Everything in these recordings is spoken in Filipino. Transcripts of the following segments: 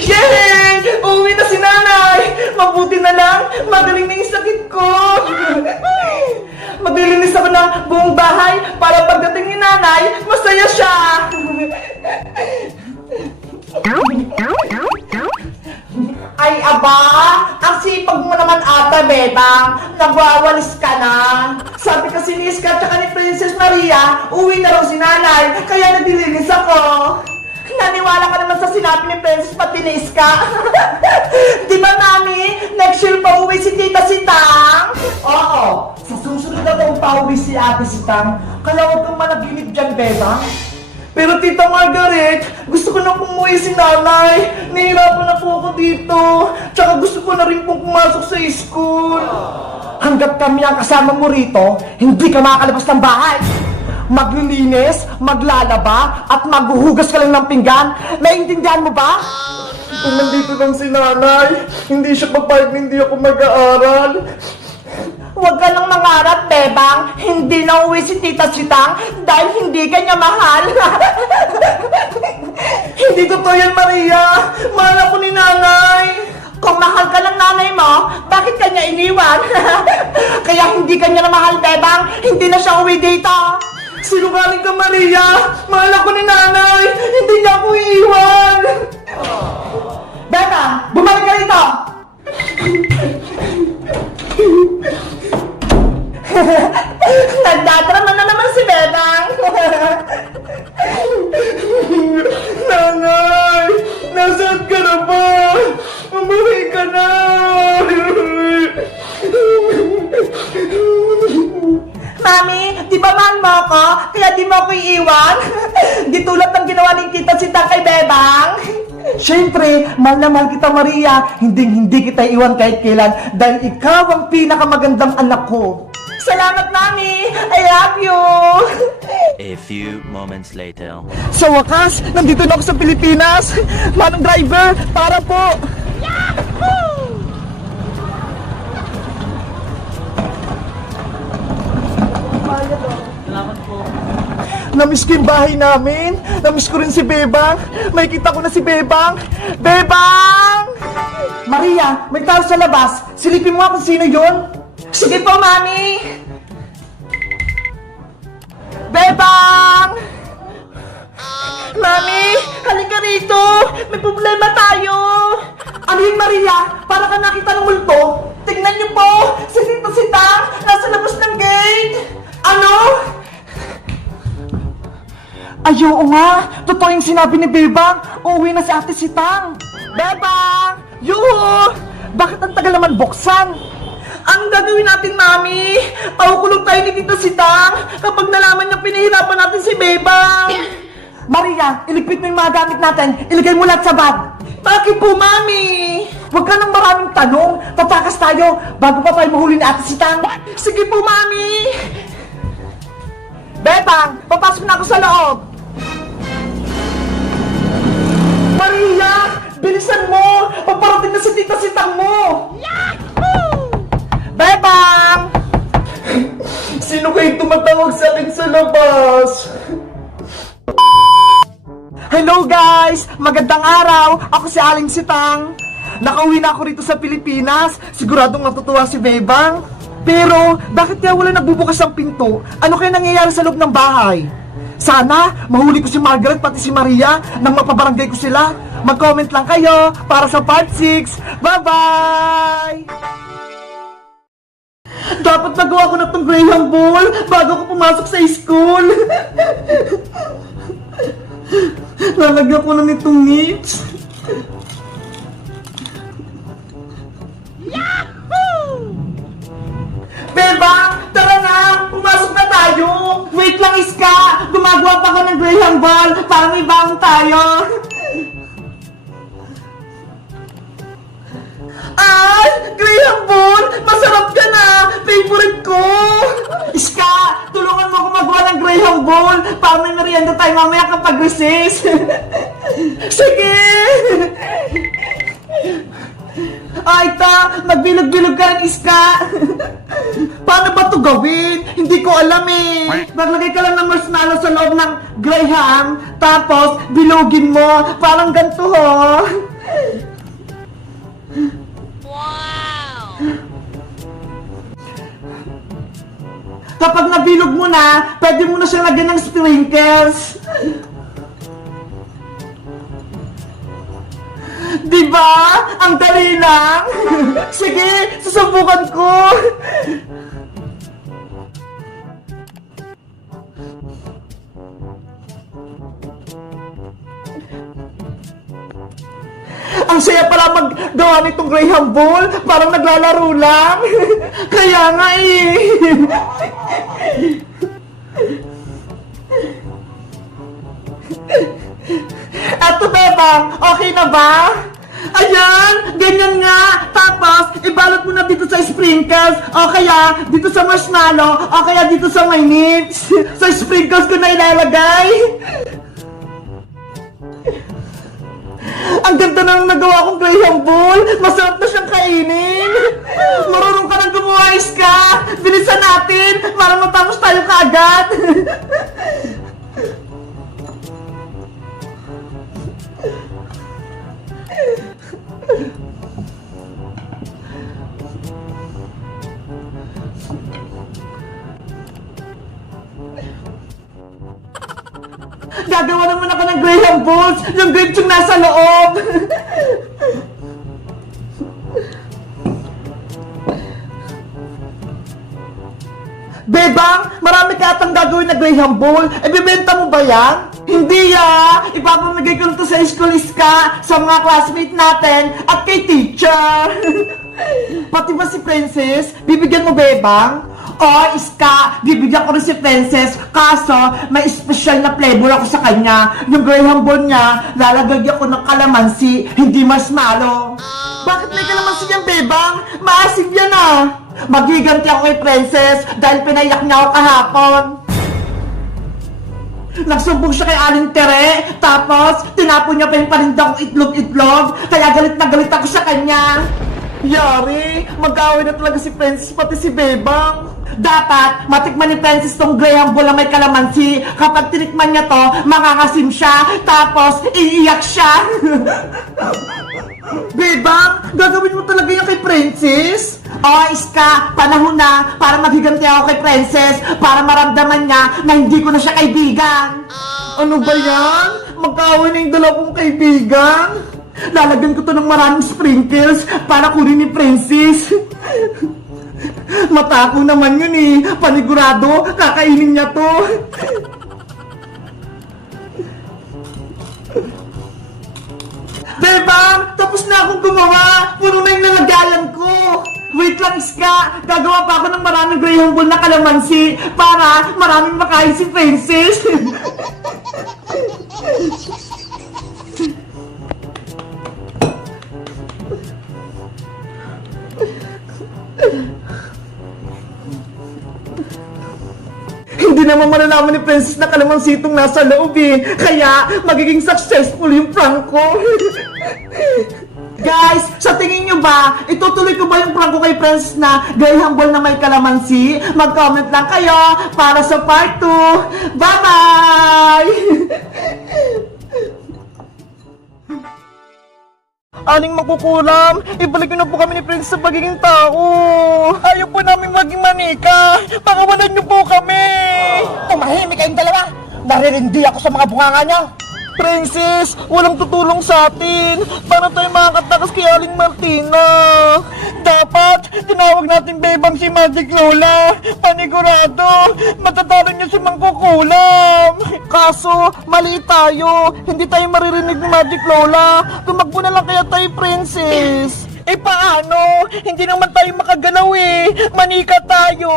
Yay! Uuwi na si nanay! Mabuti na lang, magaling na yung sakit ko! Maglilinis ako ng buong bahay para pagdating ni nanay, masaya siya! Ay, aba! Ang sipag mo naman ata, Bebang! Nagwawalis ka na! Sabi kasi ni Iska at ni Princess Maria, uwi na raw si nanay, kaya naglilinis ako! Naniwala ka naman sa sinabi ni Princess pati ni Iska? Di ba, Mami? Next year pa uwi si Tita Sitang? Oo, sa susunod na taong pa uwi si Ate Sitang, kaya huwag kang managinip dyan, Bebang! Pero Tita Margaret, gusto ko na pumuwi si nanay. Nahihirapan na po ako dito. Tsaka gusto ko na rin pong pumasok sa school. Hanggat kami ang kasama mo rito, hindi ka makakalabas ng bahay. Maglilinis, maglalaba, at maghuhugas ka lang ng pinggan. Naiintindihan mo ba? Kung nandito lang si nanay, hindi siya papayag na hindi ako mag-aaral. Huwag ka lang mangarap, Bebang. Hindi na uwi si Tita Sitang dahil hindi ka niya mahal. Hindi totoo yan, Maria. Mahal ako ni nanay. Kung mahal ka ng nanay mo, bakit ka niya iniwan? Kaya hindi ka niya na mahal, Bebang. Hindi na siya uwi dito. Sinungaling ka, Maria. Mahal ako ni nanay. Hindi niya ako iiwan. Bebang, bumalik ka rito. Nagdadrama na naman si Bebang. Nanay! Nasaan ka na ba? Umuwi ka na! Mami, di ba mahal mo ako? Kaya di mo ako iiwan? Di tulad ng ginawa ni Tita Sitang kay Bebang? Siyempre, mahal na mahal kita, Maria. Hindi kita iwan kahit kailan dahil ikaw ang pinakamagandang anak ko. Salamat, Mami! I love you! A few moments later. Sa wakas, nandito na ako sa Pilipinas! Manong driver, para po! Yahoo! Salamat po. Namiss ko yung bahay namin. Namiss ko rin si Bebang. May kita ko na si Bebang. Bebang! Maria, may tao sa labas. Silipin mo nga kung sino yun. Sige po, Mami! Bebang! Mami, halika rito! May problema tayo! Ano yun, Maria? Para ka nakita ng multo? Tingnan niyo po! Si Tita Sitang nasa labas ng gate! Ano? Ay, oo nga! Totoo yung sinabi ni Bebang! Uuwi na si Ate Sitang! Bebang! Yuhu! Bakit ang tagal naman buksan? Anong gagawin natin, Mami? Pakukulong tayo ni Tita Sitang kapag nalaman niya pinahirapan natin si Bebang. Maria, iligpit mo yung mga gamit natin. Ilagay mo lahat sa bag. Bakit po, Mami? Huwag ka nang maraming tanong. Tatakas tayo bago pa tayo mahuli ni Ate Sitang. Sige po, Mami. Bebang, papasok na ako sa loob. Maria, bilisan mo. Paparating na si Tita Sitang mo. Bebang! Sino kayo tumatawag sa akin sa labas? Hello guys! Magandang araw! Ako si Aling Sitang. Nakauwi na ako rito sa Pilipinas. Siguradong matutuwa si Bebang. Pero, bakit kaya wala nagbubukas ang pinto? Ano kaya nangyayari sa loob ng bahay? Sana, mahuli ko si Margaret pati si Maria nang mapabarangay ko sila. Mag-comment lang kayo para sa part 6. Bye-bye! Dapat nagawa ko na itong Graham Ball bago ko pumasok sa school. Lalagyan ko na nitong nips. Yahoo! Bebang, tara na! Pumasok na tayo! Wait lang, Iska! Gumagawa pa ako ng Graham Ball para may bangon tayo. Ay! Graham Ball! Masarap ka na! Favorite ko! Iska! Tulungan mo ako magawa ng Graham Ball para may merienda tayo mamaya kapag recess! Sige! Ay, ta! Magbilog-bilog ka ng Iska! Paano ba ito gawin? Hindi ko alam eh! Maglagay ka lang ng marshmallow sa loob ng Graham, tapos bilogin mo, parang ganito ho! na siya lagyan ng sprinkles. Diba? Ang dali lang. Sige, susubukan ko. Ang saya pala maggawa nitong Graham Ball. Parang naglalaro lang. Kaya nga eh. Eto, Bebang, okay na ba? Ayan, ganyan nga. Tapos, ibalot mo na dito sa sprinkles, o kaya dito sa marshmallow, o kaya dito sa my nips. Sa sprinkles ko na ilalagay. Ang ganda na ng nagawa kong Graham Ball. Masarap na siyang kainin. Marunong ka nang gumawa, Iska. Bilisan natin para matapos tayo kaagad. Gagawa naman ako ng Graham Balls, yung grapes yung nasa loob. Bebang, marami ka atang gagawin na Graham Ball. Ibibenta mo ba yan? Hindi ipapamigay ko to sa school, Iska, sa mga classmate natin at kay teacher. Pati ba si Princess? Bibigyan mo, Bebang? Iska, bibigyan ko rin si Princess. Kaso, may special na flavor ako sa kanya. Yung Graham Ball niya, lalagyan ko ng kalamansi, hindi marshmallow. Bakit may kalamansi yan, Bebang? Maasim yan Magiganti ako kay Princess dahil pinayak niya ako kahapon. Nagsumbong siya kay Aling Tere, tapos tinapon niya pa yung paninda kong itlog-itlog, kaya galit na galit ako sa kanya. Yari, mag-away na talaga si Princess pati si Bebang. Dapat, matikman ni Princess tong Graham Ball na may kalamansi. Kapag tinikman niya to, makakasim siya, tapos iiyak siya. Bebang, gagawin mo talaga yan kay Princess? Iska, panahon na para maghiganti ako kay Princess para maramdaman niya na hindi ko na siya kaibigan. Ano ba yan? Mag-away na yung dalawang kaibigan? Lalagyan ko to ng maraming sprinkles para kunin ni Princess. Matako naman yun Panigurado, kakainin niya to. Bebang, tapos na akong gumawa. Puno na yung nalagayan ko. Wait lang, Iska. Gagawa pa ako ng maraming Graham Ball na kalamansi para maraming makain si Princess. Hindi naman malalaman ni Princess na kalamansi itong nasa loob Kaya magiging successful yung prank ko. Guys, sa tingin nyo ba, itutuloy ko ba yung prank ko kay Princess na Graham Ball na may kalamansi? Mag-comment lang kayo para sa part 2. Bye-bye! Aling makukulam, ibalik nyo na po kami ni Princess sa pagiging tao. Ayaw po namin maging manika. Pakawalan nyo po kami. Tumahimik kayong dalawa. Naririndi ako sa mga bunganga nyo. Princess, walang tutulong sa atin. Paano tayo makakatakas kay Aling Martina? Dapat, tinawag natin Bebang si Magic Lola. Panigurado, matatalo niya si Mangkukulam. Kaso, mali tayo. Hindi tayo maririnig ni Magic Lola. Tumakbo na lang kaya tayo, Princess. Paano? Hindi naman tayo makagalaw Manika tayo.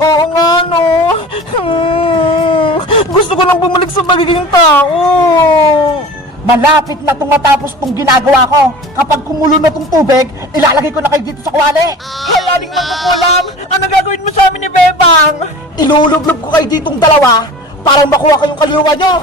Oo nga, no. Gusto ko lang bumalik sa magiging tao. Malapit na itong matapos itong ginagawa ko. Kapag kumulo na itong tubig, ilalagay ko na kayo dito sa kwali. Aling Mangkukulam, ano gagawin mo sa amin ni Bebang? Ilulublob ko kayo ditong dalawa para makuha kayong kaluluwa nyo.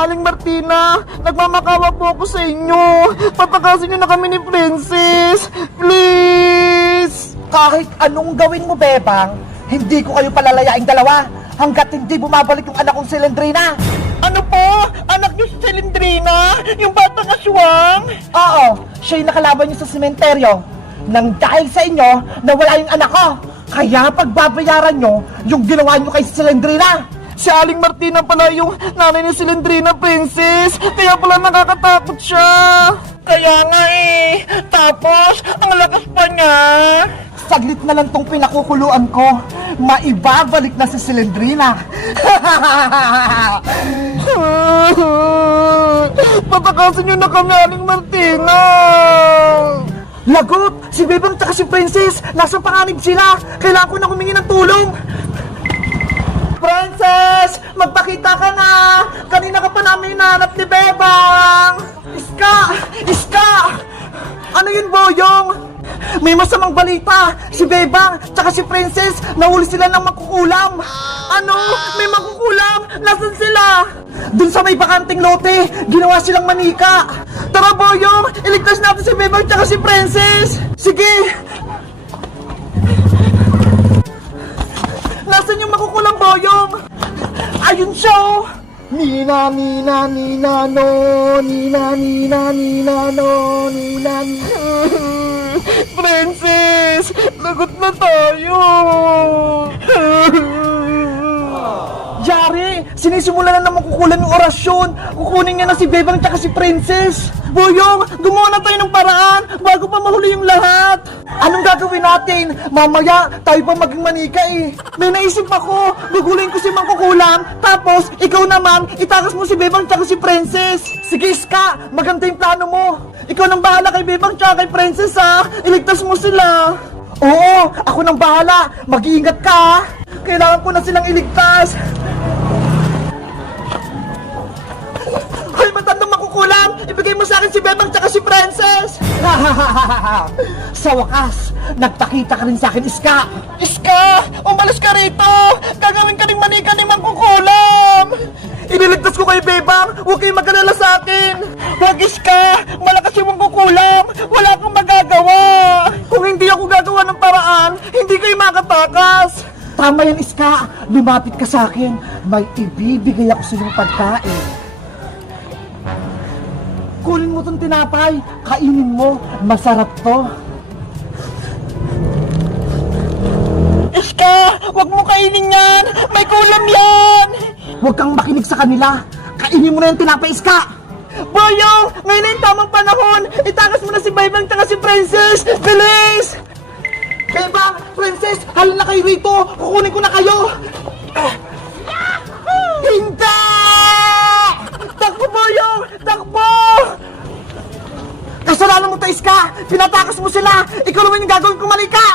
Aling Martina, nagmamakawa po ako sa inyo. Patakasin niyo na kami ni Princess. Please! Kahit anong gawin mo, Bebang, hindi ko kayo palalayaing dalawa hanggat hindi bumabalik yung anak kong si Lendrina. Ano po? Anak niyo si Cilindrina? Yung batang aswang? Oo, siya'y nakalaban niyo sa sementeryo. Nang dahil sa inyo, nawala yung anak ko. Kaya pagbabayaran nyo yung ginawa nyo kay Silendrina. Si Aling Martina pala yung nanay ni Silendrina, Princess. Kaya pala nakakatakot siya. Kaya nga eh. Tapos, ang lakas pa niya. Saglit na lang tong pinakukuluan ko. Maibabalik na si Silendrina. Patakasin nyo na kami, Aling Martina. Lagot! Si Bebang tsaka si Princess, nasa panganib sila. Kailangan ko na humingi ng tulong. Princess! Magpakita ka na! Kanina ka pa namin hinahanap ni Bebang! Iska! Iska! Ano yun, Boyong? May masamang balita! Si Bebang tsaka si Princess nahuli sila ng mangkukulam! Ano? May mangkukulam? Nasaan sila? Dun sa may bakanting lote, ginawa silang manika! Tara, Boyong! Iligtas natin si Bebang tsaka si Princess! Sige! Nasaan yung makukulang, Boyong? Ayun siya, oh! Nina, Nina, Nina, no. Nina, Nina, Nina, no. Nina, Nina. Princess! Lagot na tayo! Yari! Sinisimula na naman kukulan yung orasyon! Kukunin niya na si Bebang tsaka si Princess! Boyong! Gumawa na tayo ng paraan bago pa mahuli yung lahat! Anong gagawin natin? Mamaya, tayo pa maging manika eh! May naisip ako! Gugulin ko si Mangkukulam, tapos ikaw naman, itakas mo si Bebang tsaka si Princess! Sige, Iska! Maganda yung plano mo! Ikaw nang bahala kay Bebang tsaka kay Princess, ha! Iligtas mo sila! Oo! Ako nang bahala! Mag-iingat ka, ha! Kailangan ko na silang iligtas! Hoy, matandang makukulam! Ibigay mo sa akin si Bebang tsaka si Princess! Sa wakas, nagpakita ka rin sa akin, Iska! Iska! Umalis ka rito! Gagawin ka rin manika ni Mangkukulam! Iniligtas ko kay Bebang! Huwag kayong mag-alala sa akin! Huwag, Iska! Malakas yung Mangkukulam! Wala kang magagawa! Kung hindi ako gagawa ng paraan, hindi kayo makatakas! Tama yan, Iska! Lumapit ka sa akin! May ibibigay ako sa iyong pagkain! Kunin mo tong tinapay, kainin mo, masarap to. Iska, wag mo kainin yan, may kulam yan. Huwag kang makinig sa kanila, kainin mo na yung tinapay, Iska. Boyong, ngayon na yung tamang panahon, itakas mo na si Bebang tsaka si Princess, bilis! Bebang, Princess, halin na kayo rito, kukunin ko na kayo. Hindi! Takbo, Boyong! Takbo! Kasalanan mo to, Iska! Pinatakas mo sila! Ikaw naman yung gagawin kong malika!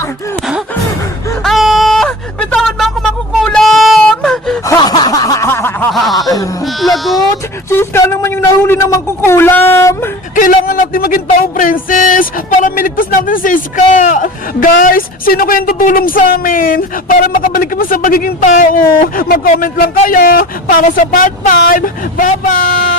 Bitawan mo ako, Mangkukulam! Lagot! Si Iska naman yung nahuli ng Mangkukulam! Kailangan natin maging tao, Princess! Para miligtas natin si Iska! Guys, sino kayang tutulong sa amin? Para makabalik kami sa pagiging tao! Mag-comment lang kayo para sa part 5! Bye-bye!